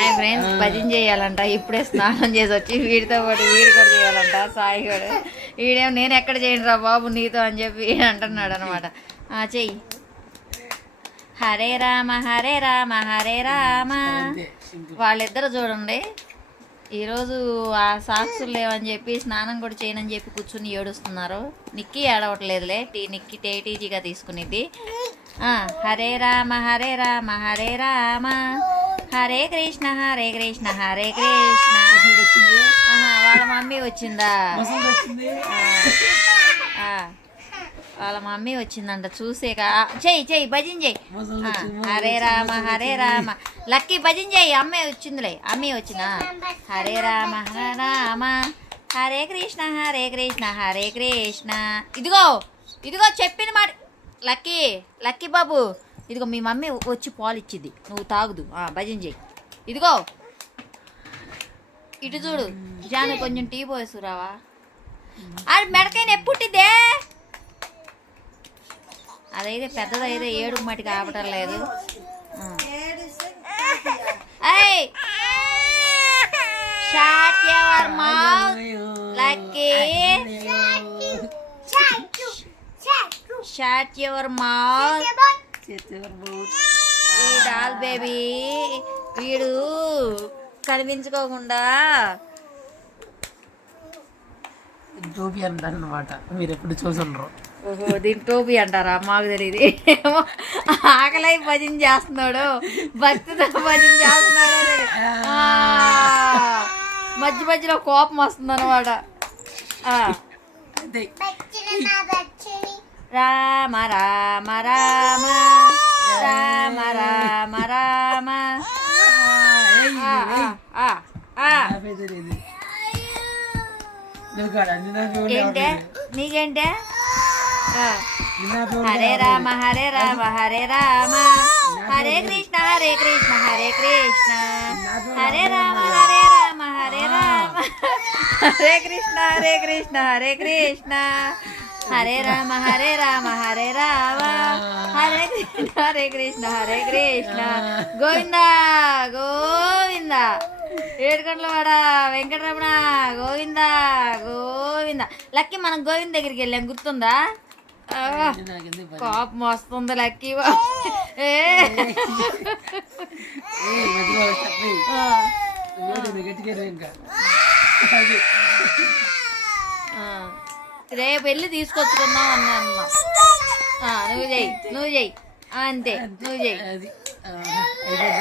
Hi friends, భజన చేయాలంట. ఇప్పుడే స్నానం చేసి వచ్చి వీడితో పాటు వీడు కూడా చేయాలంట. సాయి కూడా వీడేమో నేను ఎక్కడ చేయను రా బాబు నీతో అని చెప్పి అంటున్నాడు అనమాట. చెయ్యి. హరే రామ హరే రామ హరే రామ. వాళ్ళిద్దరు చూడండి, ఈరోజు ఆ సాక్సులు లేవని చెప్పి స్నానం కూడా చేయనని చెప్పి కూర్చుని ఏడుస్తున్నారు. నిక్కి ఏడవట్లేదులే, నిక్కి టేటీజీగా తీసుకునేది. హరే రామ హరే రామ హరే రామ హరే కృష్ణ హరే కృష్ణ హరే కృష్ణ. వాళ్ళ మమ్మీ వచ్చిందా? వాళ్ళ మమ్మీ వచ్చిందంట. చూసేక చెయ్యి చెయ్యి భజన చెయ్యి. హరే రామ హరే రామ. లక్కీ భజన చెయ్యి. అమ్మే వచ్చిందిలే, అమ్మే వచ్చిందా? హరే రామ హరే రామ హరే కృష్ణ హరే కృష్ణ. ఇదిగో ఇదిగో చెప్పిన మాట. లక్కీ లక్కీ బాబు, ఇదిగో మీ మమ్మీ వచ్చి పాలు ఇచ్చింది, నువ్వు తాగుదు. భజన చెయ్యి. ఇదిగో ఇటు చూడు జాను, కొంచెం టీ పోసురావా? అది మెడకైనా ఎప్పుట్టిద్దే. అదైతే పెద్దదైతే ఏడు మట్టికి ఆపటం లేదు. Shut your mouth, Lucky. Shut your mouth. ఈ డాల్ బేబీ వీడు కనిపించుకోకుండా టోపీ అంటారనమాట. మీరు ఎప్పుడు చూసుండ్రు. ఓహో, దీని టోపీ అంటారా? మాకు తెలియదు. ఏమో ఆకలై భజన చేస్తున్నాడు, భక్తితో భజన చేస్తున్నాడు. మధ్య మధ్యలో కోపం వస్తుంది అనమాట. రామ రామ రామ రామ రామ రామ. ఏంటే నీకేంటే? హరే రామ హరే రామ హరే రామ హరే కృష్ణ హరే కృష్ణ హరే కృష్ణ హరే రామ హరే రామ హరే రామ హరే కృష్ణ హరే కృష్ణ హరే కృష్ణ హరే రామ హరే రామ హరే రామ హరే కృష్ణ హరే కృష్ణ హరే కృష్ణ. గోవిందా గోవిందా ఏడుకొండల వాడ వెంకటరమణ గోవిందా గోవిందా. లక్కీ మనం గోవింద దగ్గరికి వెళ్ళాం, గుర్తుందా? కోపం వస్తుంది లక్కీ. రేపు వెళ్ళి తీసుకొచ్చుకుందాం అన్నా. నువ్వు చెయ్యి నువ్వు చెయ్యి అంతే, నువ్వు చెయ్యి.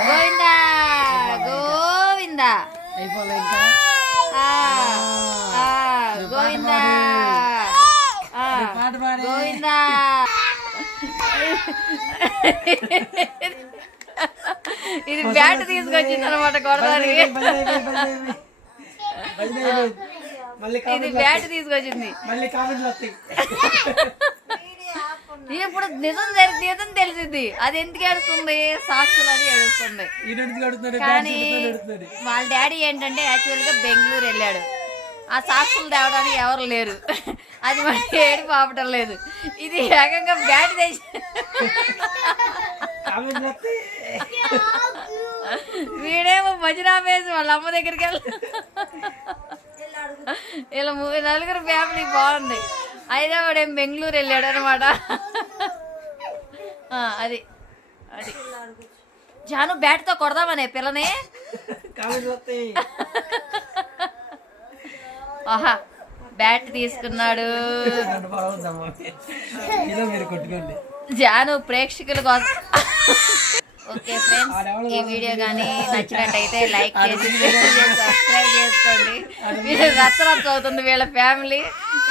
గోవిందా గోవిందా గోవిందా గోవిందా. ఇది బ్యాట్ తీసుకొచ్చింది అనమాట కొడదానికి. ఇది బ్యాట్ తీసుకొచ్చింది. ఇప్పుడు నిజం నిజం తెలిసింది. అది ఎందుకు ఏడుస్తుంది? సాక్షులు అని ఏడుస్తుంది. కానీ వాళ్ళ డాడీ ఏంటంటే యాక్చువల్గా బెంగళూరు వెళ్ళాడు. ఆ సాక్షులు తేవడానికి ఎవరు లేరు. అది మనకి ఏడుపు ఆపటం లేదు. ఇది ఏకంగా బ్యాట్ తెచ్చి వీడేమో భజన వేసి వాళ్ళ అమ్మ దగ్గరికి వెళ్ళి ఇలా నలుగురు ఫ్యామిలీ బాగుంది. అయితే వాడేం బెంగళూరు వెళ్ళాడు అనమాట. అది అది జాను బ్యాట్తో కొడదామనే పిల్లని. ఆహా, బ్యాట్ తీసుకున్నాడు జాను ప్రేక్షకుల కోసం. ఓకే ఫ్రెండ్స్, ఈ వీడియో కానీ నచ్చినట్టయితే లైక్ చేసి సబ్స్క్రైబ్ చేసుకోండి. వీళ్ళు రచ్చరచ్చ అవుతుంది వీళ్ళ ఫ్యామిలీ.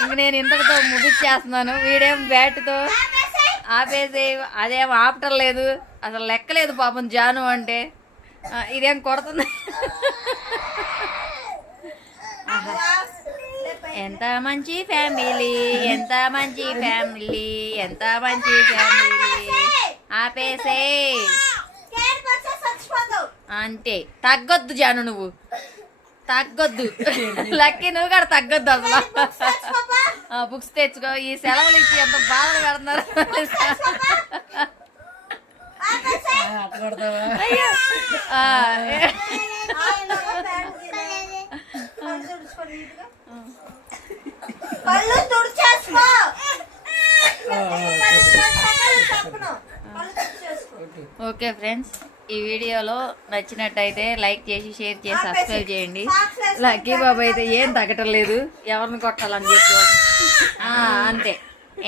ఇంక నేను ఇంతటితో ముగిచ్చేస్తున్నాను. వీడేం బ్యాట్తో ఆపేసి అదేం ఆపటం లేదు, అసలు లెక్కలేదు పాపం జాను అంటే. ఇదేం కొడుతుంది. ఎంత మంచి ఫ్యామిలీ, ఎంత మంచి ఫ్యామిలీ, ఎంత మంచి ఫ్యామిలీ. ఆపేసే అంతే. తగ్గొద్దు జాను, నువ్వు తగ్గొద్దు. లక్కీ నువ్వు కూడా తగ్గొద్దు అసలు. బుక్స్ తెచ్చుకో. ఈ సెలవులు ఇచ్చి ఎంత బాధలు పెడుతున్నారు. అయ్యో పళ్ళు తుడిచేసుకో. ఓకే ఫ్రెండ్స్, ఈ వీడియోలో నచ్చినట్టయితే లైక్ చేసి షేర్ చేసి సబ్స్క్రైబ్ చేయండి. లక్కీ బాబు అయితే ఏం తగ్గటం లేదు, ఎవరిని కొట్టాలని చెప్పి అంతే,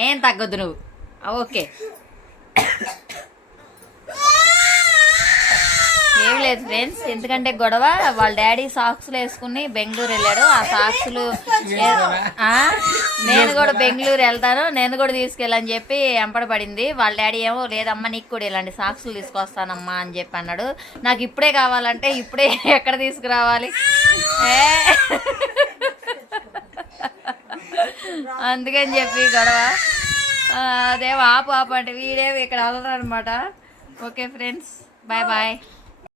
ఏం తగ్గొద్దు నువ్వు. ఓకే, ఏం లేదు ఫ్రెండ్స్, ఎందుకంటే గొడవ వాళ్ళ డాడీ సాక్స్లు వేసుకుని బెంగళూరు వెళ్ళాడు. ఆ సాక్స్లు నేను కూడా బెంగళూరు వెళ్తాను, నేను కూడా తీసుకెళ్ళని చెప్పి ఎంపడబడింది. వాళ్ళ డాడీ ఏమో లేదమ్మా నీకు కూడా ఇలాంటి సాక్స్లు తీసుకొస్తానమ్మా అని చెప్పి అన్నాడు. నాకు ఇప్పుడే కావాలంటే ఇప్పుడే ఎక్కడ తీసుకురావాలి, అందుకని చెప్పి గొడవ. అదేమో ఆపు ఆపు అంటే వీడేమో ఇక్కడ అల్లరనమాట. Okay friends, bye bye.